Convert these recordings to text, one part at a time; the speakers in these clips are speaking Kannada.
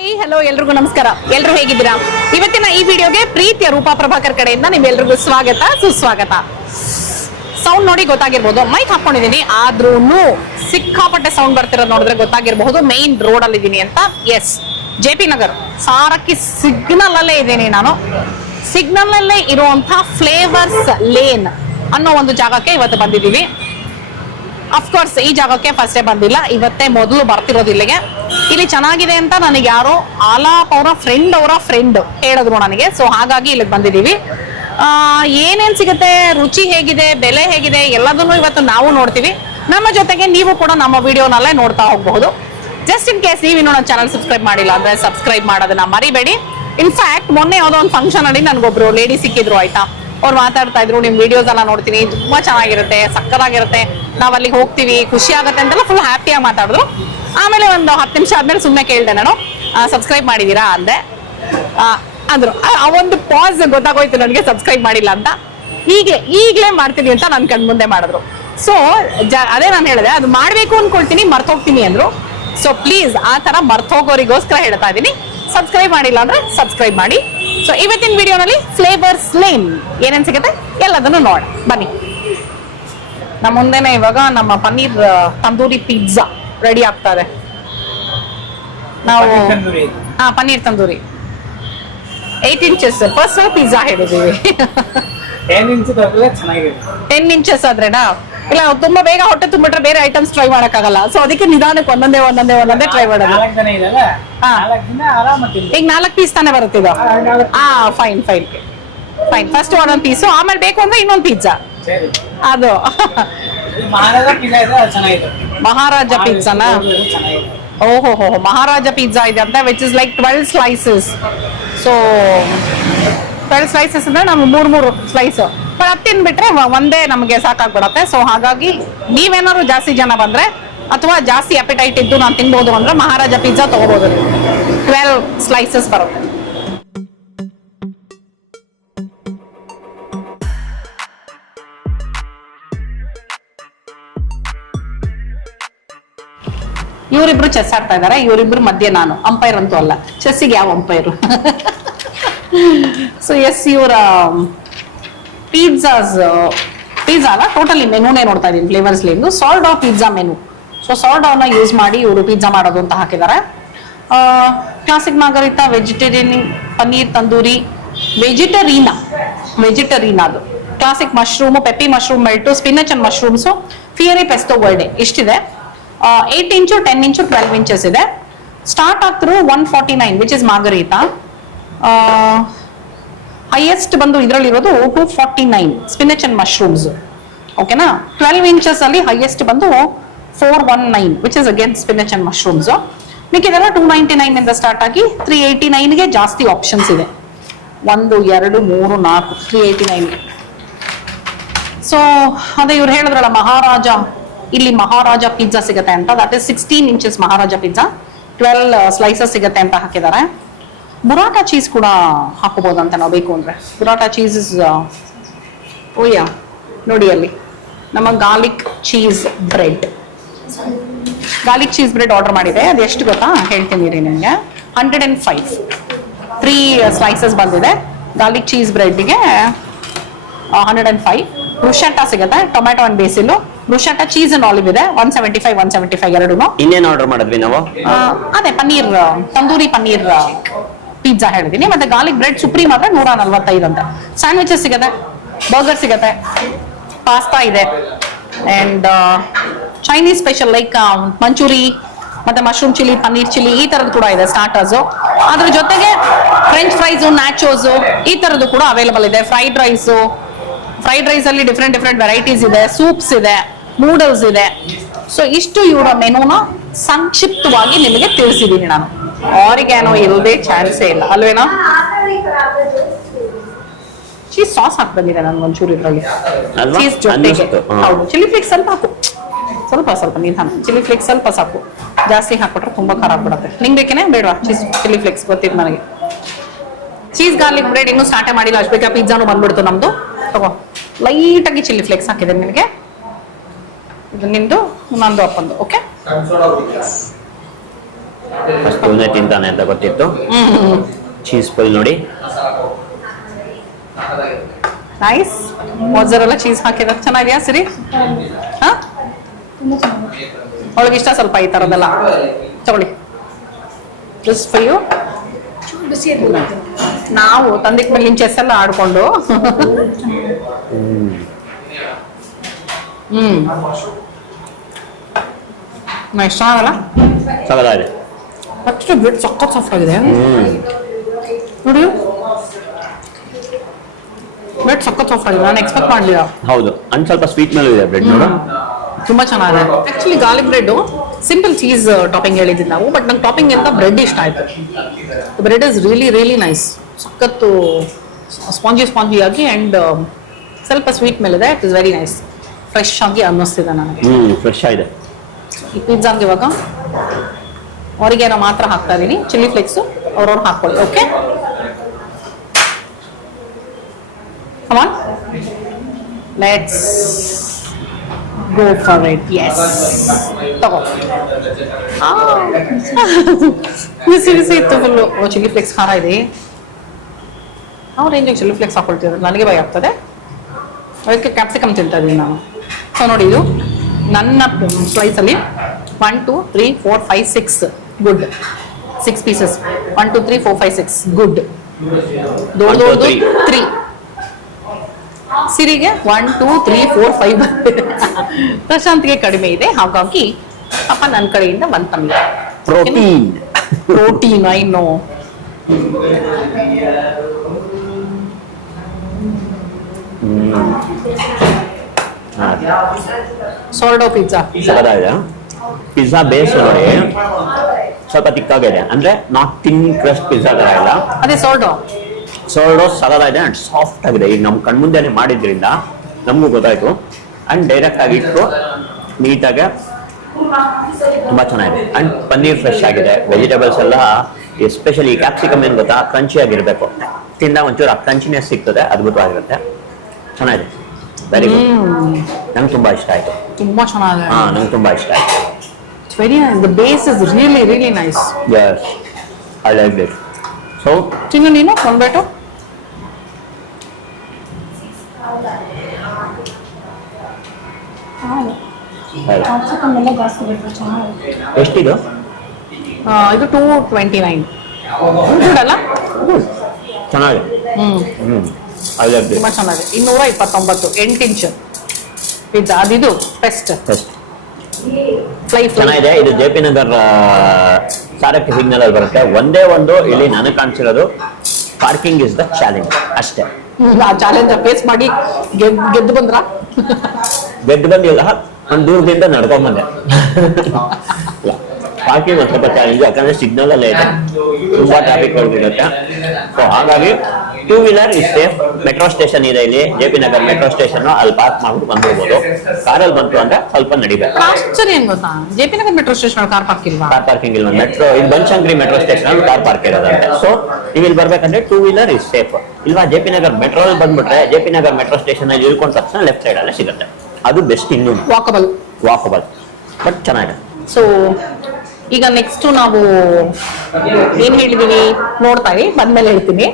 ಹಾಯ್ ಹಲೋ ಎಲ್ರಿಗೂ ನಮಸ್ಕಾರ. ಎಲ್ರು ಹೇಗಿದ್ದೀರಾ? ಇವತ್ತಿನ ಈ ವಿಡಿಯೋಗೆ ಪ್ರೀತಿಯ ರೂಪಾ ಪ್ರಭಾಕರ್ ಕಡೆಯಿಂದ ನಿಮ್ಮೆಲ್ರಿಗೂ ಸ್ವಾಗತ ಸುಸ್ವಾಗತ. ಸೌಂಡ್ ನೋಡಿ ಗೊತ್ತಾಗಿರ್ಬೋದು, ಮೈಕ್ ಹಾಕೊಂಡಿದೀನಿ ಆದ್ರೂ ಸಿಕ್ಕಾಪಟ್ಟೆ ಸೌಂಡ್ ಬರ್ತಿರೋದು ನೋಡಿದ್ರೆ ಗೊತ್ತಾಗಿರಬಹುದು ಮೇನ್ ರೋಡ್ ಅಲ್ಲಿ ಇದೀನಿ ಅಂತ. Yes, JP Nagar Sarakki signal ಅಲ್ಲೇ ಇದ್ದೀನಿ ನಾನು. ಸಿಗ್ನಲ್ ಅಲ್ಲೇ ಇರುವಂತಹ ಫ್ಲೇವರ್ಸ್ ಲೇನ್ ಅನ್ನೋ ಒಂದು ಜಾಗಕ್ಕೆ ಇವತ್ತು ಬಂದಿದ್ದೀವಿ. ಅಫ್ಕೋರ್ಸ್ ಈ ಜಾಗಕ್ಕೆ ಫಸ್ಟ್ ಡೇ ಬಂದಿಲ್ಲ, ಇವತ್ತೇ ಮೊದಲು ಬರ್ತಿರೋದು ಇಲ್ಲಿಗೆ. ಇಲ್ಲಿ ಚೆನ್ನಾಗಿದೆ ಅಂತ ನನಗೆ ಯಾರೋ ಆಲಾಪ್ ಅವರ ಫ್ರೆಂಡ್ ಹೇಳಿದ್ರು ನನಗೆ. ಸೊ ಹಾಗಾಗಿ ಇಲ್ಲಿಗೆ ಬಂದಿದ್ದೀವಿ. ಏನೇನ್ ಸಿಗುತ್ತೆ, ರುಚಿ ಹೇಗಿದೆ, ಬೆಲೆ ಹೇಗಿದೆ ಎಲ್ಲದನ್ನು ಇವತ್ತು ನಾವು ನೋಡ್ತೀವಿ. ನಮ್ಮ ಜೊತೆಗೆ ನೀವು ಕೂಡ ನಮ್ಮ ವಿಡಿಯೋನಲ್ಲೇ ನೋಡ್ತಾ ಹೋಗಬಹುದು. ಜಸ್ಟ್ ಇನ್ ಕೇಸ್ ನೀವು ಇನ್ನೂ ನನ್ನ ಚಾನಲ್ ಸಬ್ಸ್ಕ್ರೈಬ್ ಮಾಡಿಲ್ಲ ಅಂದ್ರೆ ಸಬ್ಸ್ಕ್ರೈಬ್ ಮಾಡೋದನ್ನ ಮರಿಬೇಡಿ. ಇನ್ಫ್ಯಾಕ್ಟ್ ಮೊನ್ನೆ ಯಾವುದೋ ಒಂದು ಫಂಕ್ಷನ್ ಅಲ್ಲಿ ನನಗೊಬ್ರು ಲೇಡಿ ಸಿಕ್ಕಿದ್ರು, ಆಯ್ತಾ. ಅವ್ರು ಮಾತಾಡ್ತಾ ಇದ್ರು, ನಿಮ್ ವಿಡಿಯೋಸ್ ಎಲ್ಲ ನೋಡ್ತೀನಿ, ತುಂಬಾ ಚೆನ್ನಾಗಿರುತ್ತೆ, ಸಕ್ಕತ್ತಾಗಿರುತ್ತೆ, ನಾವ್ ಅಲ್ಲಿ ಹೋಗ್ತೀವಿ, ಖುಷಿ ಆಗುತ್ತೆ ಅಂತೆಲ್ಲ ಫುಲ್ ಹ್ಯಾಪಿಯಾಗಿ ಮಾತಾಡಿದ್ರು. ಆಮೇಲೆ ಒಂದು 10 ನಿಮಿಷ ಆದ್ಮೇಲೆ ಸುಮ್ಮನೆ ಕೇಳಿದೆ ನಾನು, ಸಬ್ಸ್ಕ್ರೈಬ್ ಮಾಡಿದೀರಾ ಅಂದೆ. ಅಂದ್ರು ಆ ಒಂದು ಪಾಸ್ ಗೊತ್ತಾಗೋಯ್ತು ನನಗೆ ಸಬ್ಸ್ಕ್ರೈಬ್ ಮಾಡಿಲ್ಲ ಅಂತ. ಈಗಲೇ ಮಾಡ್ತೀನಿ ಅಂತ ನನ್ ಕಣ್ ಮುಂದೆ ಮಾಡಿದ್ರು. ಸೊ ಅದೇ ನಾನು ಹೇಳಿದೆ, ಅದು ಮಾಡ್ಬೇಕು ಅನ್ಕೊಳ್ತೀನಿ ಮರ್ತೋಗ್ತೀನಿ ಅಂದ್ರು. ಸೊ ಪ್ಲೀಸ್ ಆ ತರ ಮರ್ತೋಗೋರಿಗೋಸ್ಕರ ಹೇಳ್ತಾ ಇದೀನಿ, ಸಬ್ಸ್ಕ್ರೈಬ್ ಮಾಡಿಲ್ಲ ಅಂದ್ರೆ ಸಬ್ಸ್ಕ್ರೈಬ್ ಮಾಡಿ. ಸೊ ಇವತ್ತಿನ ವಿಡಿಯೋನಲ್ಲಿ ಫ್ಲೇವರ್ಸ್ ಲೇನ್ ಏನೇನ್ ಸಿಗುತ್ತೆ ಎಲ್ಲದನ್ನು ನೋಡ ಬನ್ನಿ. ನಮ್ಮ ಮುಂದೆನೆ ಇವಾಗ ನಮ್ಮ ಪನ್ನೀರ್ ತಂದೂರಿ ಪಿಜ್ಜಾ ರೆಡಿ ಆಗ್ತಾ ಇದೆ. ನಾವು paneer tandoori 8 inches personal pizza ಹೇಳಿದೀವಿ. 10 ಇಂಚಸ್ ಆದ್ರೆನಾ? ಇಲ್ಲ, ತುಂಬಾ ಬೇಗ ಹೊಟ್ಟೆ ತುಂಬಿಟ್ರೆ ಬೇರೆ ಐಟಮ್ಸ್ ಟ್ರೈ ಮಾಡಕ್ಕಾಗಲ್ಲ. ಸೊ ಅದಕ್ಕೆ ನಿಧಾನಕ್ಕೆ ಒಂದೊಂದೇ ಟ್ರೈ ಮಾಡೋದು. ಈಗ 4 ಪೀಸ್ ತಾನೇ ಬರುತ್ತಿದ? ಫೈನ್. ಫಸ್ಟ್ ಒಂದೊಂದು ಪೀಸು, ಆಮೇಲೆ ಬೇಕು ಅಂದ್ರೆ ಇನ್ನೊಂದು ಪಿಜ್ಜಾ. ಅದು ಮಹಾರಾಜ ಪಿಜ್ಜಾನ? ಓಹೋ, ಮಹಾರಾಜ ಪಿಜ್ಜಾ ಇದೆ ಅಂತ, which is like 12 slices. So 12 slices ಅಂದ್ರೆ ನಾವು 3 ಸ್ಲೈಸ್ ಬಟ್ ಅದು ತಿನ್ಬಿಟ್ರೆ ಒಂದೇ ನಮಗೆ ಸಾಕಾಗ್ಬಿಡತ್ತೆ. ಸೊ ಹಾಗಾಗಿ ನೀವೇನಾದ್ರು ಜಾಸ್ತಿ ಜನ ಬಂದ್ರೆ ಅಥವಾ ಜಾಸ್ತಿ ಅಪಿಟೈಟ್ ಇದ್ದು ನಾನು ತಿನ್ಬೋದು ಅಂದ್ರೆ ಮಹಾರಾಜ ಪಿಜ್ಜಾ ತಗೋಬಹುದು. 12 ಸ್ಲೈಸಸ್ ಬರುತ್ತೆ. ಇವರಿಬ್ರು ಚೆಸ್ ಆಡ್ತಾ ಇದಾರೆ, ಇವರಿಬ್ರು ಮಧ್ಯೆ ನಾನು. ಅಂಪೈರ್ ಅಂತೂ ಅಲ್ಲ, ಚೆಸ್ಸಿಗೆ ಯಾವ ಅಂಪೈರು? ಸೊ ಎಸ್, ಇವರ ಪಿಜ್ಜಾ ಅಲ್ಲ, ಟೋಟಲಿ ಮೆನುನೇ ನೋಡ್ತಾ ಇದೀನಿ. ಫ್ಲೇವರ್ಸ್ ಲೇನ್ ಸಾಲ್ಡೋ ಪಿಜ್ಜಾ ಮೆನು. ಸೊ ಸಾಲ್ಡೋನ ಯೂಸ್ ಮಾಡಿ ಇವರು ಪಿಜ್ಜಾ ಮಾಡೋದು ಅಂತ ಹಾಕಿದ್ದಾರೆ. Classic margherita, vegetarian paneer tandoori, ವೆಜಿಟರೀನಾ ಅದು, classic mushroom, peppy mushroom melt, spinach and mushrooms, fiery pesto verde ಇಷ್ಟಿದೆ. 8 ಇಂಚು, 10 ಇಂಚು, 12 ಇಂಚಸ್ ಇದೆ. ಸ್ಟಾರ್ಟ್ ಆಗ್ತಿರೋ 149 ವಿಚ್ ಇಸ್ ಮಾರ್ಗರಿಟಾ. ಹೈಯೆಸ್ಟ್ ಬಂದು ಇದರಲ್ಲಿರೋದು 249 ಸ್ಪಿನಚ್ ಅಂಡ್ ಮಶ್ರೂಮ್ಸ್. ಓಕೆನಾ? 12 ಇಂಚಸ್ ಅಲ್ಲಿ ಹೈಯೆಸ್ಟ್ ಬಂದು 419 which is again spinach and mushrooms. ಮಿಕ್ಕಿದೆಲ್ಲ 299 ಇಂದ ಸ್ಟಾರ್ಟ್ ಆಗಿ 389ಗೆ ಜಾಸ್ತಿ ಆಪ್ಷನ್ಸ್ ಇದೆ. 1 2 3 4 389. ಸೊ ಅದೇ ಇವ್ರು ಹೇಳಿದ್ರಲ್ಲ ಇಲ್ಲಿ ಮಹಾರಾಜ ಪಿಜ್ಜಾ ಸಿಗುತ್ತೆ ಅಂತ, that is 16 inches Maharaja pizza, 12 slices ಸಿಗುತ್ತೆ ಅಂತ ಹಾಕಿದ್ದಾರೆ. ಬುರಾಟಾ ಚೀಸ್ ಕೂಡ ಹಾಕೋಬಹುದು ಅಂತ ನಾವು ಬೇಕು ಅಂದ್ರೆ. ಬುರಾಟಾ ಚೀಸ್ ಇಸ್ ಓಯ್ಯ ನೋಡಿ ಅಲ್ಲಿ ನಮ್ಮ ಗಾರ್ಲಿಕ್ ಚೀಸ್ ಬ್ರೆಡ್ ಆರ್ಡರ್ ಮಾಡಿದೆ. ಅದು ಎಷ್ಟು ಗೊತ್ತಾ ಹೇಳ್ತೀನಿ ರೀ ನಿಮಗೆ. 105 3 ಸ್ಲೈಸಸ್ ಬಂದಿದೆ. Garlic cheese ಬ್ರೆಡ್ಗೆ 105. ಬ್ರುಷೆಟ್ಟಾ ಸಿಗುತ್ತೆ, tomato and basil. Bruschetta cheese and olive ಇದೆ, 175 ಎರಡೂ. ಇನ್ನೇನು ಆರ್ಡರ್ ಮಾಡಿದ್ವಿ ನಾವು? ಅದೇ ತಂದೂರಿ ಪನ್ನೀರ್ ಪಿಜ್ಜಾ ಹೇಳಿದೀನಿ. ಮತ್ತೆ ಗಾರ್ಲಿಕ್ ಬ್ರೆಡ್ ಸುಪ್ರೀಮ್ ಆದ್ರೆ 145 ಅಂತ. ಸ್ಯಾಂಡ್ವಿಚಸ್ ಸಿಗುತ್ತೆ, ಬರ್ಗರ್ ಸಿಗುತ್ತೆ, ಪಾಸ್ತಾ ಇದೆ, and Chinese special like manchuri, ಮತ್ತೆ ಮಶ್ರೂಮ್ ಚಿಲ್ಲಿ, ಪನ್ನೀರ್ ಚಿಲ್ಲಿ, ಈ ತರದ್ದು ಕೂಡ ಇದೆ ಸ್ಟಾರ್ಟರ್ಸ್. ಅದ್ರ ಜೊತೆಗೆ ಫ್ರೆಂಚ್ ಫ್ರೈಸ್, ನ್ಯಾಚೋಸ್ ಈ ತರದ್ದು ಕೂಡ ಅವೈಲೇಬಲ್ ಇದೆ. ಫ್ರೈಡ್ ರೈಸ್ ಅಲ್ಲಿ ಡಿಫ್ರೆಂಟ್ ವೆರೈಟೀಸ್ ಇದೆ, ಸೂಪ್ಸ್ ಇದೆ, ನೂಡಲ್ಸ್ ಇದೆ. ಸೊ ಇಷ್ಟು ಇವರ ಮೆನುನ ಸಂಕ್ಷಿಪ್ತವಾಗಿ ನಿಮಗೆ ತಿಳಿಸಿದೀನಿ ನಾನು. ಆರಿಗ್ಯಾನೋ ಇಲ್ಲದೆ ಚಾನ್ಸೇ ಇಲ್ಲ ಅಲ್ವೇನೋ. ಚೀಸ್ ಸಾಸ್ ಹಾಕಿ ಬಂದಿದೆ ನನ್ಗೆ ಒಂಚೂರು ಇದ್ರಲ್ಲಿ, ಚೀಸ್ ಜೊತೆಗೆ. ಹೌದು, ಚಿಲ್ಲಿ ಫ್ಲೇಕ್ಸ್ ಸ್ವಲ್ಪ ಹಾಕು, ಸ್ವಲ್ಪ ನಿಧಾನ. ಚಿಲ್ಲಿ ಫ್ಲೇಕ್ಸ್ ಸ್ವಲ್ಪ ಸಾಕು, ಜಾಸ್ತಿ ಹಾಕ್ಬಿಟ್ರೆ ತುಂಬಾ ಖಾರ ಆಗ್ಬಿಡುತ್ತೆ. ನಿಂಗೆ ಬೇಕೇನೆ ಬೇಡವಾ ಚಿಲ್ಲಿ ಫ್ಲೇಕ್ಸ್? ಗೊತ್ತಿದ್ದು ನನಗೆ. ಚೀಸ್ ಗಾರ್ಲಿಕ್ ಬ್ರೆಡ್ ಇನ್ನೂ ಸ್ಟಾರ್ಟೇ ಮಾಡಿಲ್ಲ, ಅಷ್ಟು ಬೇಕಾ ಪಿಜ್ಜಾನು ಬಂದ್ಬಿಡ್ತು ನಮ್ದು. ತಗೋ, ಲೈಟ್ ಆಗಿ ಚಿಲ್ಲಿ ಫ್ಲೇಕ್ಸ್ ಹಾಕಿದೆ ನಿನಗೆ. ಇದು ನಿಂದು, ನಂದು ಅಪ್ಪಂದು. ಓಕೆ, ಫಸ್ಟ್ ಇವನೇ ತಿಂತಾನೆ ಅಂತ ಗೊತ್ತಿತ್ತು. ಚೀಸ್ ಫುಲ್ ನೋಡಿ. ನೈಸ್. ಮೊzzarella ಚೀಸ್ ಹಾಕಿದ್ರೆ ಚೆನ್ನಾಗಿದೆಯಾ ಸಿರಿ? ಹಾ, ಅವಳಿಗೆ ಇಷ್ಟ ಸ್ವಲ್ಪ ಈ ತರದೆಲ್ಲ. ತಗೊಳ್ಳಿ, ಜಸ್ಟ್ ಫಾರ್ ಯು. ನಾವು ತಂದಿಕ್ ಮೇಲೆ ಚೆಸ್ ಎಲ್ಲ ಆಡ್ಕೊಂಡು ಇಷ್ಟ ಆಗಲ್ಲ. ಸಗದಾಗಿದೆ. ಅಷ್ಟು ಬ್ರೆಡ್ ಸಖತ್ ಸಾಫ್ಟ್ ಆಗಿದೆ ನೋಡಿ. ಬ್ರೆಡ್ ಸಖತ್ ಸಾಫ್ಟ್ ಆಗಿದೆ, ನಾನು ಎಕ್ಸ್ಪೆಕ್ಟ್ ಮಾಡಲಿಲ್ಲ. ಹೌದು, ಅಂಡ್ ಸ್ವಲ್ಪ ಸ್ವೀಟ್ ಮೇಲೂ ಇದೆ ಬ್ರೆಡ್ ನೋಡು. ತುಂಬಾ ಚೆನ್ನಾಗಿದೆ. Actually garlic bread simple cheese topping ಹೇಳಿದ್ವಿ ನಾವು, ಬಟ್ ನಂಗೆ ಟಾಪಿಂಗ್ ಅಂತ ಬ್ರೆಡ್ ಇಷ್ಟ ಆಯ್ತು. Bread is really really nice. ಸಖತ್ತು ಸ್ಪಾಂಜಿ ಆಗಿ ಅಂಡ್ ಸ್ವಲ್ಪ ಸ್ವೀಟ್ ಮೇಲಿದೆ. It is very nice. Fresh ಆಗಿ ಅನ್ನಿಸ್ತಿದೆ ನನಗೆ. ಫ್ರೆಶ್ ಆಗಿದೆ. ಈ ಪಿಜ್ಜಾಗೆ ಇವಾಗ ಅವರಿಗೇನೋ ಮಾತ್ರ ಹಾಕ್ತಾ ಇದೀನಿ, ಚಿಲ್ಲಿ ಫ್ಲೇಕ್ಸು ಅವ್ರವ್ರು ಹಾಕೊಳ್ಳಿ. Okay, come on, let's go for it. Yes, ತಗೋ. ಬಿಸಿ ಬಿಸಿ ಇತ್ತು ಫುಲ್ಲು. ಚಿಲ್ಲಿ ಫ್ಲೇಕ್ಸ್ ಖಾರ ಇದೆ. ಯಾವ ರೇಂಜಿಗೆ ಚಿಲ್ಲಿ ಫ್ಲೇಕ್ಸ್ ಹಾಕೊಳ್ತಿದ್ರು ನನಗೆ ಭಯ ಆಗ್ತದೆ. ಅದಕ್ಕೆ ಕ್ಯಾಪ್ಸಿಕಮ್ ತಿಂತಾ ಇದ್ದೀನಿ ನಾನು. ಸೊ ನೋಡಿ, ಇದು ನನ್ನ ಸ್ಲೈಸಲ್ಲಿ 1 2 3 4 5 6 ಗುಡ್. 6 ಪೀಸಸ್. 1 2 3 4 5 6 ಗುಡ್. ದೊಡ್ಡ 3. ಸಿರಿಗೆ 1 2 3 4 5 ಪ್ರಶಾಂತ್ಗೆ ಕಡಿಮೆ ಇದೆ, ಹಾಗಾಗಿ ಅಪ್ಪ ನನ್ನ ಕಡೆಯಿಂದ ಒಂದು ತಮಗೆ protein. I know. Sourdough pizza ಸಗದಾಗಿದೆ. ಪಿಜ್ಜಾ ಬೇಸ್ ನೋಡಿ ಸ್ವಲ್ಪ ತಿಕ್ಕಾಗಿದೆ, ಅಂದ್ರೆ ನಾಟ್ ಥಿನ್ ಕ್ರಸ್ಟ್ ಪಿಜ್ಜಾ ತರ ಇಲ್ಲ. ಅದೇ ಸೋರ್ಡೋ ಸಗದಾಗಿದೆ ಅಂಡ್ ಸಾಫ್ಟ್ ಆಗಿದೆ. ಈಗ ನಮ್ಮ ಕಣ್ಮುಂದೆನೆ ಮಾಡಿದ್ರಿಂದ ನಮಗೂ ಗೊತ್ತಾಯ್ತು. ಅಂಡ್ ಡೈರೆಕ್ಟ್ ಆಗಿ ಇಟ್ಟು ನೀಟಾಗಿ ತುಂಬಾ ಚೆನ್ನಾಗಿದೆ. ಅಂಡ್ ಪನ್ನೀರ್ ಫ್ರೆಶ್ ಆಗಿದೆ. ವೆಜಿಟೇಬಲ್ಸ್ ಎಲ್ಲ ಎಸ್ಪೆಷಲಿ ಕ್ಯಾಪ್ಸಿಕಮ್ ಏನ್ ಗೊತ್ತಾ, ಕ್ರಂಚಿ ಆಗಿರ್ಬೇಕು. ತಿಂದಾಗ ಒಂಚೂರು ಆ ಕ್ರಂಚಿನೆಸ್ ಸಿಗ್ತದೆ, ಅದ್ಭುತವಾಗಿರುತ್ತೆ. ಚೆನ್ನಾಗಿದೆ, ವೆರಿ ಗುಡ್. ನಂಗೆ ತುಂಬಾ ಇಷ್ಟ ಆಯ್ತು. ತುಂಬಾ ಚೆನ್ನಾಗಿದೆ. ನಂಗೆ ತುಂಬಾ ಇಷ್ಟ ಆಯ್ತು. It's very nice. The base is really really nice. Yes, I like it. So ತಿನ್ನು ನೀನು ಕೊಂಡ್ಬಿಟ್ಟು. ಎಷ್ಟಿದು? ಇದು 229. ಗುಡ್ ಅಲ್ಲ? ಚೆನ್ನಾಗಿದೆ. I like it. ತುಂಬಾ ಚೆನ್ನಾಗಿದೆ. 229 8 ಇಂಚ್ ಪಿಜ್ಜಾ. ಅದಿದು ಬೆಸ್ಟ್. ಚೆನ್ನಾಗಿದೆ. ಇದು ಜೆ ಪಿ ನಗರ್ ಸಾರಕ್ಕೆ ಸಿಗ್ನಲ್ ಅಲ್ಲಿ ಬರುತ್ತೆ. ಒಂದೇ ಒಂದು ಇಲ್ಲಿ ನನಗೆ ಕಾಣಿಸಿರೋದು ಪಾರ್ಕಿಂಗ್ ಇಸ್ ದ ಚಾಲೆಂಜ್ ಅಷ್ಟೇ. ಆ ಚಾಲೆಂಜ್ ಫೇಸ್ ಮಾಡಿ ಗೆದ್ದು ಬಂದ್ರ? ಗೆದ್ದು ಬಂದಿಲ್ಲ, ಒಂದು ದೂರದಿಂದ ನಡ್ಕೊಂಡ್ ಬಂದೆ. ಪಾರ್ಕಿಂಗ್ ಒಂದು ಸ್ವಲ್ಪ ಚಾಲೆಂಜ್, ಯಾಕಂದ್ರೆ ಸಿಗ್ನಲ್ ಅಲ್ಲೇ ಇದೆ, ತುಂಬಾ ಟ್ರಾಫಿಕ್ ಇರುತ್ತೆ. ಸೊ ಹಾಗಾಗಿ two wheeler is safe. Metro station ಇದೆ ಇಲ್ಲಿ, J P Nagar metro station, ಅಲ್ಲಿ ಪಾರ್ಕ್ ಮಾಡ್ಬಿಟ್ಟು ಬಂದಿರ್ಬೋದು. ಕಾರಲ್ಲಿ ಬಂತು ಅಂದ್ರೆ ಸ್ವಲ್ಪ ನಡಿಬೇಕು. ಆಶ್ಚರ್ಯ ಏನ್ ಗೊತ್ತಾ, J P Nagar metro station car park ಇಲ್ವಾ? ಕಾರ್ ಪಾರ್ಕಿಂಗ್ ಇಲ್ಲ. ಮೆಟ್ರೋ ಇಲ್ಲಿ Banashankari metro station car park ಇರೋದಂತೆ. ಸೊ ನೀವು ಇಲ್ಲಿ ಬರ್ಬೇಕಂದ್ರೆ ಟೂ ವೀಲರ್ ಇಸ್ ಸೇಫ್. ಇಲ್ವಾ ಜೆ ಪಿ ನಗರ್ ಮೆಟ್ರೋ ಅಲ್ಲಿ ಬಂದ್ಬಿಟ್ರೆ J P Nagar metro station ಅಲ್ಲಿ ಇಳ್ಕೊಂಡ ತಕ್ಷಣ ಲೆಫ್ಟ್ ಸೈಡ್ ಅಲ್ಲೇ ಸಿಗುತ್ತೆ. ಅದು ಬೆಸ್ಟ್. ಇನ್ನು ವಾಕಬಲ್ ಬಟ್ ಚೆನ್ನಾಗಿದೆ. ಸೊ ಈಗ ನೆಕ್ಸ್ಟ್ ನಾವು ಏನ್ ಹೇಳಿದೀವಿ ನೋಡ್ತಾ ಬಂದ್ಮೇಲೆ ಹೇಳ್ತೀನಿ.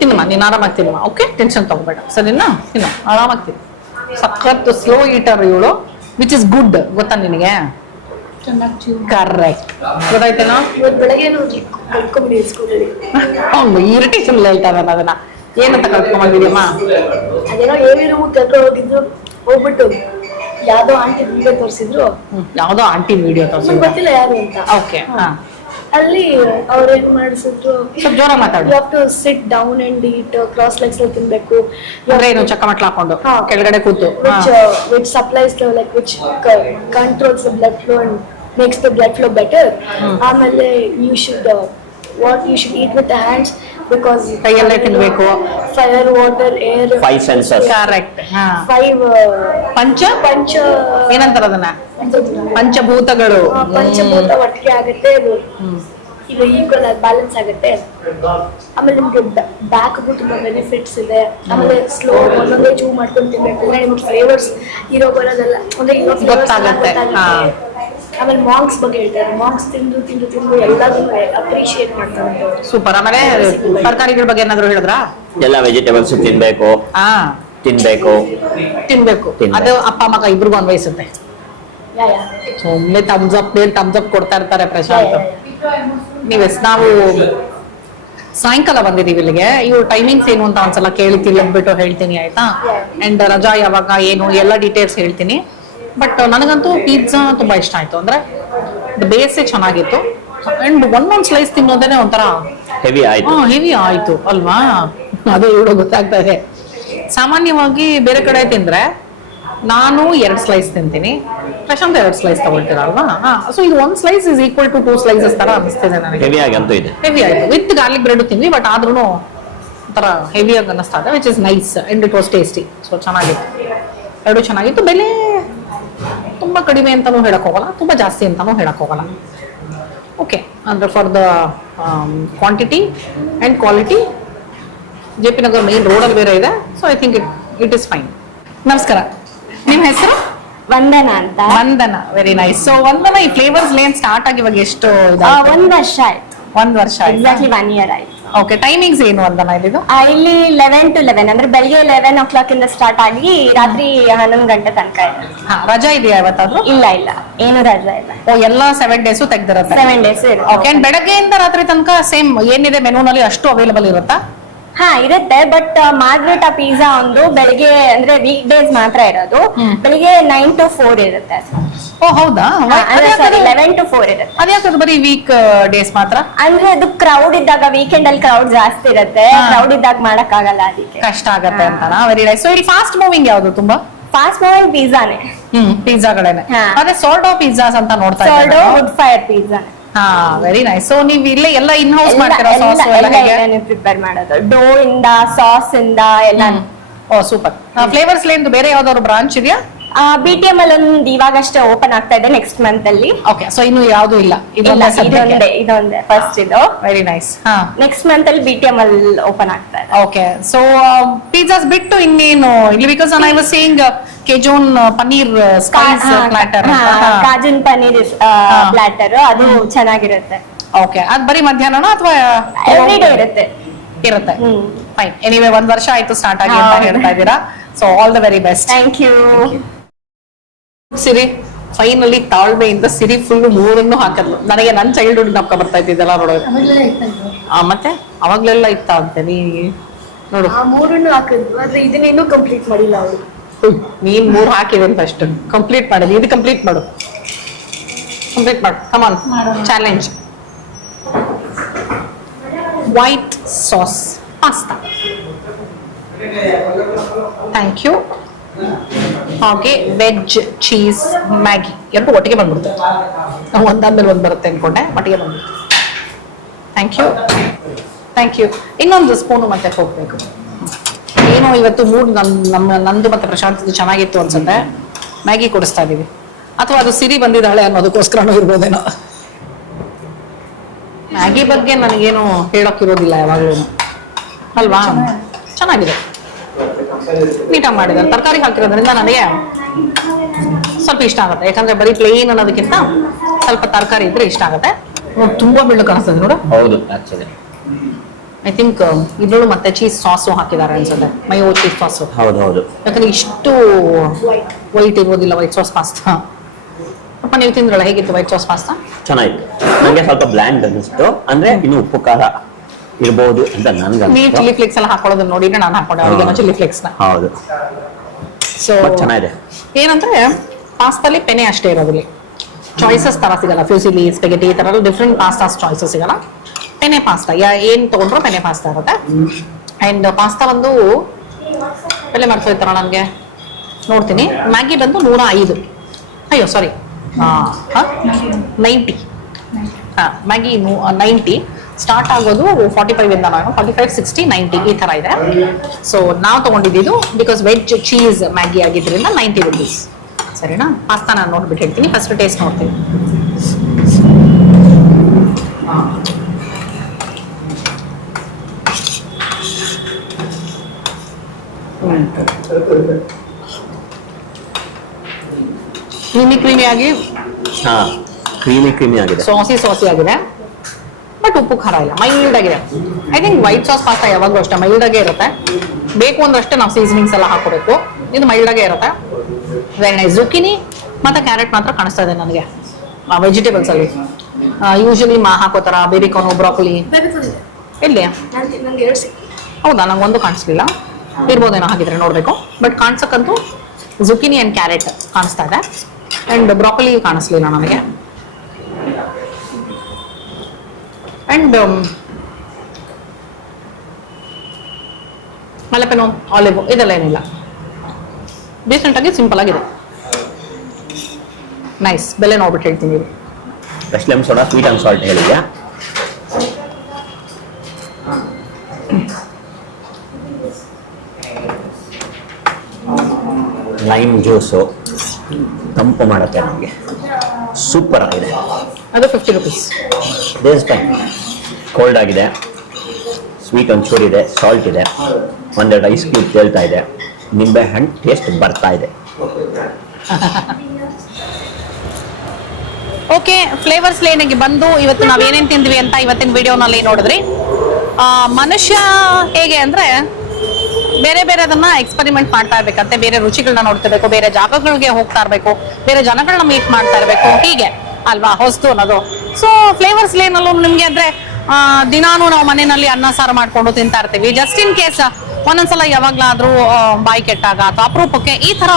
ತಿನ್ನಮ್ಮ, ನೀನು ಆರಾಮಾಗಿ ತಿನ್ನಮ್ಮ. ಓಕೆ, ಟೆನ್ಷನ್ ತಗೋಬೇಡ, ಸರಿನಾ? ತಿನ್ನ ಆರಾಮಾಗಿ ತಿನ್ನು. ಸಖತ್ ಸ್ಲೋ ಈಟರ್ ಇವಳು, ವಿಚ್ ಇಸ್ ಗುಡ್. ಗೊತ್ತಾ ನಿನಗೆ? ಕರೆಕ್ಟ್, ಗೊತ್ತಾಯ್ತೇನೋ? ಅವ್ನು ಇರಿಟೇಷನ್ ಹೇಳ್ತಾನೆ ಅದನ್ನ. ಏನಂತ ಕಲ್ತ್ಕೊಂಡ್ಬಂದಿದ್ಯಮ್ಮ? ಅದೇನೋ ಏನೇನು ಕರ್ಕೊಂಡು ಹೋಗಿದ್ರು, ಹೋಗ್ಬಿಟ್ಟು ಯಾವ್ದೋ ಆಂಟಿ ವಿಡಿಯೋ ತೋರಿಸಿದ್ರು. ಯಾವ್ದೋ ಆಂಟಿ ವಿಡಿಯೋ ತೋರಿಸಿದ್ರು, ಗೊತ್ತಿಲ್ಲ ಯಾರು ಅಂತ. ಓಕೆ, ಅಲ್ಲಿ ಅವ್ರೇನ್ ಮಾಡಿಸಿದ್ರು, ಸ್ವಲ್ಪ ಜೋರ ಮಾತಾಡು. You have to sit down and eat, cross legs ಅಲ್ಲಿ ತಿನ್ಬೇಕು. ಅಂದ್ರೆ ಏನು, ಚಕ್ಕಮಟ್ಲ ಹಾಕೊಂಡು ಕೆಳಗಡೆ ಕೂತು, which supplies the like which controls the blood flow and makes the blood flow better. ಆಮೇಲೆ you should what you should eat with the hands because ಕೈಯಲ್ಲೇ ತಿನ್ಬೇಕು. fire, water, air, 5 senses. Correct. 5 ಪಂಚ ಏನಂತಾರ ಅದನ್ನ, ಪಂಚಭೂತಗಳು. ಪಂಚಭೂತ ಒಟ್ಟಿಗೆ ಆಗುತ್ತೆ. ಅದು ಈಗ ಈಕ್ವಲ್ ಆಗಿ ಬ್ಯಾಲೆನ್ಸ್ ಆಗುತ್ತೆ. ಆಮೇಲೆ ನಿಮ್ಗೆ ಬ್ಯಾಕ್ಗೂ ತುಂಬಾ ಬೆನಿಫಿಟ್ಸ್ ಇದೆ. ಆಮೇಲೆ ಸ್ಲೋ ಒಂದೊಂದೇ ಚೂ ಮಾಡ್ಕೊಂಡು ತಿನ್ಬೇಕು. ನಿಮ್ಗೆ ಫ್ಲೇವರ್ಸ್ ಇರೋ ಬರೋದೆಲ್ಲ ಅಂದ್ರೆ ಗೊತ್ತಾಗುತ್ತೆ. ಆಮೇಲೆ ಮಾಂಕ್ಸ್ ಬಗ್ಗೆ ಹೇಳ್ತಾರೆ. ಮಾಂಕ್ಸ್ ತಿಂದು ತಿಂದು ತಿಂದು ಎಲ್ಲದನ್ನು ಅಪ್ರಿಶಿಯೇಟ್ ಮಾಡ್ತಾರೆ ಅವ್ರು. ಸೂಪರ್. ಆಮೇಲೆ ತರಕಾರಿಗಳ ಬಗ್ಗೆ ಏನಾದ್ರು ಹೇಳಿದ್ರಾ? ಎಲ್ಲ ವೆಜಿಟೇಬಲ್ಸ್ ತಿನ್ಬೇಕು ಹಾ, ತಿನ್ಬೇಕು. ತಿನ್ಬೇಕು. ಅದು ಅಪ್ಪ ಮಗ ಇಬ್ರಿಗೂ ಅನ್ವಯಿಸುತ್ತೆ. ಯಾ ಯಾ ಒಮ್ಮೆ ಥಮ್ಸ್ ಅಪ್ ಕೊಡ್ತಾ ಇರ್ತಾರೆ ಪ್ರಶಾಂತ್. ನಾವು ಸಾಯಂಕಾಲ ಬಂದಿದೀವಿ ಇಲ್ಲಿಗೆ. ಇವ್ರ ಟೈಮಿಂಗ್ಸ್ ಏನು ಅಂತ ಒಂದ್ಸಲ ಕೇಳಿ ತಿಳಿದ್ಬಿಟ್ಟು ಹೇಳ್ತೀನಿ, ಆಯ್ತಾ? ಅಂಡ್ ರಜಾ ಯಾವಾಗ ಏನು ಎಲ್ಲ ಡೀಟೇಲ್ಸ್ ಹೇಳ್ತೀನಿ. ಬಟ್ ನನಗಂತೂ ಪಿಜ್ಜಾ ತುಂಬಾ ಇಷ್ಟ ಆಯ್ತು. ಅಂದ್ರೆ ಬೇಸೇ ಚೆನ್ನಾಗಿತ್ತು. ಅಂಡ್ ಒಂದೊಂದ್ ಸ್ಲೈಸ್ ತಿನ್ನೋದೇನೆ ಒಂಥರ ಹೆವಿ ಆಯ್ತು. ಹೆವಿ ಆಯ್ತು ಅಲ್ವಾ? ಅದು ಇವಳು ಗೊತ್ತಾಗ್ತಾ ಇದೆ. ಸಾಮಾನ್ಯವಾಗಿ ಬೇರೆ ಕಡೆ ತಿಂದ್ರೆ ನಾನು 2 ಸ್ಲೈಸ್ ತಿಂತೀನಿ, ಪ್ರಶಾಂತ್ 2 ಸ್ಲೈಸ್ ತಗೊಳ್ತೀರಲ್ವಾ? ಸೊ ಇದು 1 slice is equal to 2 slices ತರ ಅನಿಸ್ತಿದೆ ನನಗೆ. ಹೆವಿ ಆಗಿ ಅಂತೂ ಇದೆ. ಹೆವಿ ಆಯ್ತು. ವಿತ್ ಗಾರ್ಲಿಕ್ ಬ್ರೆಡ್ ತಿಂದ್ವಿ, ಬಟ್ ಆದ್ರೂ ಒಂಥರ ಹೆವಿ ಆಗಿ ಅನ್ನಿಸ್ತಾ ಇದೆ, which is nice and it was tasty. So ಚೆನ್ನಾಗಿತ್ತು, 2 ಚೆನ್ನಾಗಿತ್ತು. ಬೆಲೆ ತುಂಬಾ ಕಡಿಮೆ ಅಂತಾನೂ ಹೇಳಕ್ ಹೋಗಲ್ಲ, ತುಂಬಾ ಜಾಸ್ತಿ ಅಂತಾನೂ ಹೇಳಕ್ ಹೋಗಲ್ಲ. ಓಕೆ, ಅಂದ್ರೆ for the quantity and quality JP Nagar main ರೋಡಲ್ಲಿ ಬೇರೆ ಇದೆ. So I think it is fine. ನಮಸ್ಕಾರ, ನಿಮ್ಮ ಹೆಸರು? ವಂದನಾ ಅಂತ. ವಂದನಾ, ವೆರಿ ನೈಸ್. ಸೊ ವಂದನಾ, ಈ ಫ್ಲೇವರ್ಸ್ ಲೇನ್ ಸ್ಟಾರ್ಟ್ ಆಗಿ ಇವಾಗ ಎಷ್ಟು? 1 ವರ್ಷ ಆಯ್ತು. 1 ವರ್ಷ ಎಕ್ಸಾಕ್ಟ್ಲಿ 1 ಇಯರ್ ಆಯ್ತು. ಓಕೆ, ಟೈಮಿಂಗ್ಸ್ ಏನು ವಂದನಾ ಇದು? ಇಲ್ಲಿ 11 to 11 ಅಂದ್ರೆ ಬೆಳಿಗ್ಗೆ 11 o'clock ಇಂದ ಸ್ಟಾರ್ಟ್ ಆಗಿ ರಾತ್ರಿ 11 ಗಂಟೆ ತನಕ ಇದೆ. ಹಾ, ರಜಾ ಇದೆಯಾ ಇವತ್ತಾದ್ರೂ? ಇಲ್ಲ ಇಲ್ಲ, ಏನು ರಜಾ ಇಲ್ಲ. ಓ, ಎಲ್ಲ 7 days ತೆಗ್ದಿರುತ್ತೆ? 7 days ಇರುತ್ತೆ. ಓಕೆ, ಬೆಳಗ್ಗೆಯಿಂದ ರಾತ್ರಿ ತನಕ ಸೇಮ್ ಏನಿದೆ ಮೆನುನಲ್ಲಿ ಅಷ್ಟು ಅವೈಲಬಲ್ ಇರುತ್ತಾ? ಹಾ ಇರುತ್ತೆ, ಬಟ್ ಮಾರ್ಗ್ರೆಟಾ ಪಿಜ್ಜಾ ಒಂದು ಬೆಳಿಗ್ಗೆ ಅಂದ್ರೆ ವೀಕ್ ಡೇಸ್ ಮಾತ್ರ ಇರೋದು. ಬೆಳಿಗ್ಗೆ 9 to 4 ಇರುತ್ತೆ. ಓ ಹೌದಾ? 11 to 4 ಇರುತ್ತೆ. ಅದ್ಯಾಕದು ಬರೀ ವೀಕ್ ಡೇಸ್ ಮಾತ್ರ? ಅಂದ್ರೆ ಅದು ಕ್ರೌಡ್ ಇದ್ದಾಗ, ವೀಕೆಂಡ್ ಅಲ್ಲಿ ಕ್ರೌಡ್ ಜಾಸ್ತಿ ಇರುತ್ತೆ, ಕ್ರೌಡ್ ಇದ್ದಾಗ ಮಾಡಕ್ ಆಗಲ್ಲ, ಅದಕ್ಕೆ ಕಷ್ಟ ಆಗತ್ತೆ ಅಂತನಾ? Very nice. ಸೊ ಇಲ್ಲಿ ಫಾಸ್ಟ್ ಮೂವಿಂಗ್ ಯಾವ್ದು ತುಂಬಾ? ಫಾಸ್ಟ್ ಮೂವಿಂಗ್ ಪಿಜ್ಜಾನೇ. ಪಿಜ್ಜಾಗಳೇನೆ. ಹಾ. ಅದೇ ಸೋರ್ಡೋ ಪಿಜ್ಜಾಸ್ ಅಂತ ನೋಡ್ತಾ ಸೋರ್ಡೋ ವುಡ್ ಫೈರ್ ಪಿಜ್ಜಾನೇ. ಹಾ, ವೆರಿ ನೈಸ್. ಸೊ ನೀವು ಇಲ್ಲೇ ಎಲ್ಲ ಇನ್ ಹೌಸ್ ಮಾಡ್ತೀರಾ? ಸಾಸ್ ಎಲ್ಲ ಹೇಗೆ ಪ್ರಿಪೇರ್ ಮಾಡೋದು? ಡೋ ಇಂದ, ಸಾಸ್ ಇಂದ ಎಲ್ಲ. ಓ ಸೂಪರ್. ಫ್ಲೇವರ್ಸ್ ಲೇನ್ ಬೇರೆ ಯಾವ್ದಾದ್ರು ಬ್ರಾಂಚ್ ಇದೆಯಾ? BTM ಅಲ್ಲಿ ಒಂದು ಇವಾಗಷ್ಟೇ ಓಪನ್ ಆಗ್ತಾ ಇದೆ, ನೆಕ್ಸ್ಟ್ ಮಂತ್ ಅಲ್ಲಿ. ಓಕೆ, ಸೊ ಇನ್ನು ಯಾವ್ದು ಇಲ್ಲ? ಇದೊಂದೇ ಫಸ್ಟ್ ಇದು. Very nice. ಹಾ, ನೆಕ್ಸ್ಟ್ ಮಂತ್ ಅಲ್ಲಿ BTM ಅಲ್ಲಿ ಓಪನ್ ಆಗ್ತಾ ಇದೆ. ಓಕೆ, ಸೊ ಪಿಜ್ಜಾಸ್ ಬಿಟ್ಟು ಇನ್ನೇನು ಇಲ್ಲಿ? Because I was saying cajun paneer spice platter, cajun paneer platter, ಅದು ಚೆನ್ನಾಗಿರುತ್ತೆ. ಓಕೆ, ಅದ್ ಬರೀ ಮಧ್ಯಾಹ್ನ ಅಥವಾ ಎವ್ರಿ ಡೇ ಇರುತ್ತೆ? ಇರುತ್ತೆ. ಫೈನ್. ಎನಿವೇ 1 ವರ್ಷ ಆಯ್ತು ಸ್ಟಾರ್ಟ್ ಆಗಿ ಅಂತ ಹೇಳ್ತಾ ಇದ್ದೀರಾ. So all the very best. Thank you. Siri finally ತಾಳ್ಮೆಯಿಂದ ಸಿರಿ ಫುಲ್ 3 ಹಾಕದ್ಲು. ನನಗೆ ನನ್ನ ಚೈಲ್ಡ್ಹುಡ್ ನಪ್ಕ ಬರ್ತಾ ಇದ್ದಿದ್ದೆಲ್ಲ ನೋಡೋದು. ಮತ್ತೆ ಅವಾಗ್ಲೆಲ್ಲ ಇತ್ತ ಅಂತೆ ನೀ ನೋಡು. 3 ಹಾಕಿದ್ವು, ಆದ್ರೆ ಇದನ್ನ ಇನ್ನೂ ಕಂಪ್ಲೀಟ್ ಮಾಡಿಲ್ಲ ಅವರು. ನೀನ್ 3 ಹಾಕಿದೆ ಫಸ್ಟ್ ಕಂಪ್ಲೀಟ್ ಮಾಡಿದ್ವಿ. ಇದು ಕಂಪ್ಲೀಟ್ ಮಾಡು, ಕಂಪ್ಲೀಟ್ ಮಾಡು. Come on, challenge. White sauce pasta. Thank you. ಹಾಗೆ ವೆಜ್ ಚೀಸ್ ಮ್ಯಾಗಿ 2 ಒಟ್ಟಿಗೆ ಬಂದ್ಬಿಡ್ತು. ಒಂದಾದ್ಮೇಲೆ ಒಂದು ಬರುತ್ತೆ ಅನ್ಕೊಂಡೆ, ಒಟ್ಟಿಗೆ ಬಂದ್ಬಿಡ್ತು. Thank you, thank you. ಇನ್ನೊಂದು ಸ್ಪೂನು ಮತ್ತೆ ಹೋಗ್ಬೇಕು. ಏನೋ ಇವತ್ತು ಮೂಡ್ ನಂದು ಮತ್ತೆ ಪ್ರಶಾಂತ್ ಚೆನ್ನಾಗಿತ್ತು ಅನ್ಸುತ್ತೆ. ಮ್ಯಾಗಿ ಕೊಡಿಸ್ತಾ ಇದೀವಿ, ಅಥವಾ ಅದು ಸಿರಿ ಬಂದಿದ್ದಾಳೆ ಅನ್ನೋದಕ್ಕೋಸ್ಕರನೂ ಇರ್ಬೋದೇನೋ. ಮ್ಯಾಗಿ ಬಗ್ಗೆ ನನಗೇನು ಹೇಳೋಕ್ಕಿರೋದಿಲ್ಲ ಯಾವಾಗಲೂ, ಅಲ್ವಾ? ಚೆನ್ನಾಗಿದೆ, ನೀಟಾಗಿ ಮಾಡಿದ್ದಾರೆ. ತರಕಾರಿ ಹಾಕಿರೋದ್ರಿಂದ ನನಗೆ ಸ್ವಲ್ಪ ಇಷ್ಟ ಆಗುತ್ತೆ. ಯಾಕಂದ್ರೆ ಬರೀ ಪ್ಲೇನ್ ಅನ್ನೋದಕ್ಕಿಂತ ಸ್ವಲ್ಪ ತರಕಾರಿ ಇದ್ರೆ ಇಷ್ಟ ಆಗುತ್ತೆ. ತುಂಬಾ ಬೆಳ್ಳು ಕಾಣಿಸ್ತದೆ ನೋಡು. ಹೌದು, ಆಕ್ಚುಲಿ ಐ ಥಿಂಕ್ ಇದ್ರಲ್ಲೂ ಮತ್ತೆ ಚೀಸ್ ಸಾಸು ಹಾಕಿದ್ದಾರೆ ಅನ್ಸುತ್ತೆ, ಮಯೋ ಚೀಸ್ ಸಾಸು. ಹೌದು ಹೌದು. ಯಾಕಂದ್ರೆ ಇಷ್ಟು ವೈಟ್ ಇರೋದಿಲ್ಲ ವೈಟ್ ಸಾಸ್ ಪಾಸ್ತಾ. ಅಪ್ಪ ನೀವು ತಿಂದ್ರಲ್ಲ, ಹೇಗಿತ್ತು ವೈಟ್ ಸಾಸ್ ಪಾಸ್ತಾ? ಚೆನ್ನಾಗಿತ್ತು. ನಂಗೆ ಸ್ವಲ್ಪ ಬ್ಲ್ಯಾಂಡ್ ಅನ್ನಿಸ್ತು, ಅಂದ್ರೆ ಇನ್ನು ಉಪ್ಪು ಖಾರ ಇರ್ಬೋದು ಅಂತ ನನ್ಗೆ. ನೀವು ಚಿಲ್ಲಿ ಫ್ಲೇಕ್ಸ್ ಎಲ್ಲ ಹಾಕೊಳ್ಳೋದನ್ನ ನೋಡಿದ್ರೆ ನಾನು ಹಾಕೊಂಡೆ ಅವ್ರಿಗೆ ಚಿಲ್ಲಿ ಫ್ಲೇಕ್ಸ್ ನ. ಹೌದು. ಸೊ ಚೆನ್ನಾಗಿದೆ. ಏನಂದ್ರೆ ಪಾಸ್ತಾಲಿ ಪೆನೆ ಅಷ್ಟೇ ಇರೋದಿಲ್ಲ, ಚಾಯ್ಸಸ್ ತರ ಸಿಗಲ್ಲ. ಫ್ಯೂಸಿಲಿ, ಸ್ಪೆಗೆಟಿ ಈ ತರ ಡಿಫ್ರೆಂಟ್ ಪಾಸ್ತಾಸ್ ಚಾಯ್ಸಸ್ ಸಿಗಲ್ಲ. ಪೆನೆ ಪಾಸ್ತಾ ಏನ್ ತಗೊಂಡ್ರು ಪೆನೆ ಪಾಸ್ತಾ ಇರುತ್ತೆ. ಅಂಡ್ ಪಾಸ್ತಾ ಒಂದು ಬೆಲೆ ಮಾಡ್ತಾ ನನಗೆ ನೋಡ್ತೀನಿ. ಮ್ಯಾಗಿ ಬಂದು 105. ಅಯ್ಯೋ ಸಾರಿ, 90. ಮ್ಯಾಗಿ 90 ಸ್ಟಾರ್ಟ್ ಆಗೋದು 45 ಇಂದ, 45, 60, 90 ಈ ತರ ಇದೆ. ಸೊ ನಾವು ತಗೊಂಡಿದ್ದು ಬಿಕಾಸ್ ವೆಜ್ ಚೀಸ್ ಮ್ಯಾಗಿ ಆಗಿದ್ರಿಂದ 90 rupees. ಸರಿನಾ? ಪಾಸ್ತಾ ನಾನು ನೋಡ್ಬಿಟ್ಟು ಹೇಳ್ತೀನಿ, ಫಸ್ಟ್ ಟೇಸ್ಟ್ ನೋಡ್ತೀನಿ. ಕ್ರೀಮಿ ಕ್ರೀಮಿಯಾಗಿ ಹಾ ಕ್ರೀಮಿ ಆಗಿದೆ. ಸಾಸಿ ಆಗಿದೆ, ಬಟ್ ಉಪ್ಪು ಖಾರ ಇಲ್ಲ, ಮೈಲ್ಡ್ ಆಗಿದೆ. I think white sauce pasta ಯಾವಾಗಲೂ ಅಷ್ಟೇ ಮೈಲ್ಡ್ ಆಗೇ ಇರುತ್ತೆ. ಬೇಕು ಅಂದ್ರಷ್ಟೇ ನಾವು ಸೀಸನಿಂಗ್ಸ್ ಎಲ್ಲ ಹಾಕೋಬೇಕು. ಇದು ಮೈಲ್ಡ್ ಆಗೇ ಇರುತ್ತೆ. Very nice. ಜುಕಿನಿ ಮತ್ತೆ ಕ್ಯಾರೆಟ್ ಮಾತ್ರ ಕಾಣಿಸ್ತಾ ಇದೆ ನನಗೆ ವೆಜಿಟೇಬಲ್ಸ್ ಅಲ್ಲಿ. ಯೂಶಲಿ ಹಾಕೋತಾರ ಬೇಬಿಕಾರ್ನ್, ಬ್ರಾಕೊಲಿ ಇಲ್ಲಿ. ನಂಗೆ 2 ಸಿಕ್ತು. ಹೌದಾ, ನಂಗೆ ಒಂದು ಕಾಣಿಸ್ಲಿಲ್ಲ. ಇರ್ಬೋದೇನೋ ಹಾಗಿದ್ರೆ ನೋಡ್ಬೇಕು. ಬಟ್ ಕಾಣಿಸಕ್ಕಂತೂ ಜುಕಿನಿ ಅಂಡ್ ಕ್ಯಾರೆಟ್ ಕಾಣಿಸ್ತಾ ಇದೆ. ಅಂಡ್ ಬ್ರಾಕೊಲಿ ಕಾಣಿಸ್ಲಿಲ್ಲ ನನಗೆ. ಅಂಡ್ ಮಲೆಪೆನೋ, ಆಲಿವ್ ಇದೆಲ್ಲ ಏನಿಲ್ಲ. ಡೀಸೆಂಟ್ ಆಗಿ ಸಿಂಪಲ್ ಆಗಿದೆ. ನೈಸ್. ಬೆಲೆ ನೋಡ್ಬಿಟ್ಟು ಹೇಳ್ತೀನಿ. Fresh lemon soda, sweet and salt ಹೇಳಿದ್ಯಾ? ಲೈಮ್ ಜ್ಯೂಸು ತಂಪು ಮಾಡುತ್ತೆ ನಮಗೆ. ಸೂಪರ್ ಆಗಿದೆ. ಅದು 50 rupees. That's fine. ಕೋಲ್ಡ್ ಆಗಿದೆ, ಸ್ವೀಟ್ ಒಂಚೂರು ಇದೆ, ಸಾಲ್ಟ್ ಇದೆ, ಒಂದೆರಡು ಐಸ್ ಕ್ಯೂಬ್ ತೇಲ್ತಾ ಇದೆ, ನಿಂಬೆ ಹಣ್ಣು ಟೇಸ್ಟ್ ಬರ್ತಾ ಇದೆ. ಓಕೆ, ಫ್ಲೇವರ್ಸ್ ಲೇನಿಗೆ ಬಂದು ಇವತ್ತು ನಾವ್ ಏನೇನ್ ತಿಂದ್ವಿ ಅಂತ ಇವತ್ತಿನ ವಿಡಿಯೋನಲ್ಲಿ ನೋಡಿದ್ರಿ. ಮನುಷ್ಯ ಹೇಗೆ ಅಂದ್ರೆ ಬೇರೆ ಬೇರೆ ಅದನ್ನ ಎಕ್ಸ್ಪೆರಿಮೆಂಟ್ ಮಾಡ್ತಾ ಇರ್ಬೇಕಂತೆ, ಬೇರೆ ರುಚಿಗಳನ್ನ ನೋಡ್ತಿರ್ಬೇಕು, ಬೇರೆ ಜಾಗಗಳಿಗೆ ಹೋಗ್ತಾ ಇರ್ಬೇಕು, ಬೇರೆ ಜನಗಳನ್ನ ಮೀಟ್ ಮಾಡ್ತಾ ಇರ್ಬೇಕು, ಹೀಗೆ ಅಲ್ವಾ ಹೊಸ್ತು ಅನ್ನೋದು. ಸೊ ಫ್ಲೇವರ್ಸ್ ಲೇನಲ್ಲೂ ನಿಮ್ಗೆ ಅಂದ್ರೆ ದಿನಾನು ನಾವು ಮನೆಯಲ್ಲಿ ಅನ್ನ ಸಾರು ಮಾಡ್ಕೊಂಡು ತಿಂತಾ ಇರ್ತೀವಿ. ಜಸ್ಟ್ ಇನ್ ಕೇಸ್ ಒಂದೊಂದ್ಸಲ ಯಾವಾಗ್ಲಾದ್ರೂ ಬಾಯಿ ಕೆಟ್ಟಾಗ ಅಥವಾ ಅಪರೂಪಕ್ಕೆ ಈ ತರ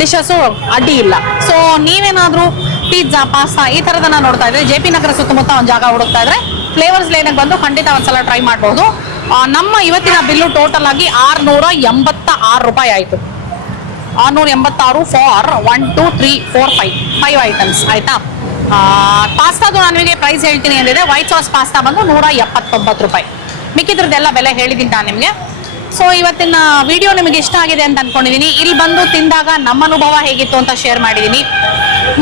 ಡಿಶಸ್ ಅಡ್ಡಿ ಇಲ್ಲ. ಸೊ ನೀವೇನಾದ್ರೂ ಪಿಜ್ಜಾ, ಪಾಸ್ತಾ ಈ ತರದನ್ನ ನೋಡ್ತಾ ಇದ್ರೆ JP ನಗರ ಸುತ್ತಮುತ್ತ ಒಂದು ಜಾಗ ಹುಡುಕ್ತಾ ಇದ್ರೆ ಫ್ಲೇವರ್ಸ್ ಲೇನಿಗೆ ಬಂದು ಖಂಡಿತ ಒಂದ್ಸಲ ಟ್ರೈ ಮಾಡಬಹುದು. ನಮ್ಮ ಇವತ್ತಿನ ಬಿಲ್ಲು ಟೋಟಲ್ ಆಗಿ 686 ರೂಪಾಯಿ ಆಯ್ತು. 686 ಫಾರ್ 1 2 3 4 5 ಐಟಮ್ಸ್ ಆಯ್ತಾ. ಪಾಸ್ತಾದು ನಾನು ನಿಮಗೆ ಪ್ರೈಸ್ ಹೇಳ್ತೀನಿ ಅಂದಿದೆ. ವೈಟ್ ಸಾಸ್ ಪಾಸ್ತಾ ಬಂದು 179 ರೂಪಾಯಿ. ಮಿಕ್ಕಿದ್ರದ್ದೆಲ್ಲ ಬೆಲೆ ಹೇಳಿದ್ದೀನಿ ನಾನು ನಿಮಗೆ. ಸೊ ಇವತ್ತಿನ ವಿಡಿಯೋ ನಿಮಗೆ ಇಷ್ಟ ಆಗಿದೆ ಅಂತ ಅನ್ಕೊಂಡಿದ್ದೀನಿ. ಇಲ್ಲಿ ಬಂದು ತಿಂದಾಗ ನಮ್ಮ ಅನುಭವ ಹೇಗಿತ್ತು ಅಂತ ಶೇರ್ ಮಾಡಿದ್ದೀನಿ.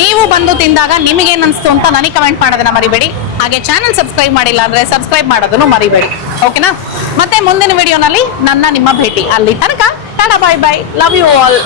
ನೀವು ಬಂದು ತಿಂದಾಗ ನಿಮಗೇನು ಅನಿಸ್ತು ಅಂತ ನನಗೆ ಕಮೆಂಟ್ ಮಾಡೋದನ್ನ ಮರಿಬೇಡಿ. ಹಾಗೆ ಚಾನಲ್ ಸಬ್ಸ್ಕ್ರೈಬ್ ಮಾಡಿಲ್ಲ ಅಂದ್ರೆ ಸಬ್ಸ್ಕ್ರೈಬ್ ಮಾಡೋದನ್ನು ಮರಿಬೇಡಿ. ಓಕೆನಾ? ಮತ್ತೆ ಮುಂದಿನ ವಿಡಿಯೋನಲ್ಲಿ ನಿಮ್ಮ ಭೇಟಿ. ಅಲ್ಲಿ ತನಕ tata, bye bye, love you all.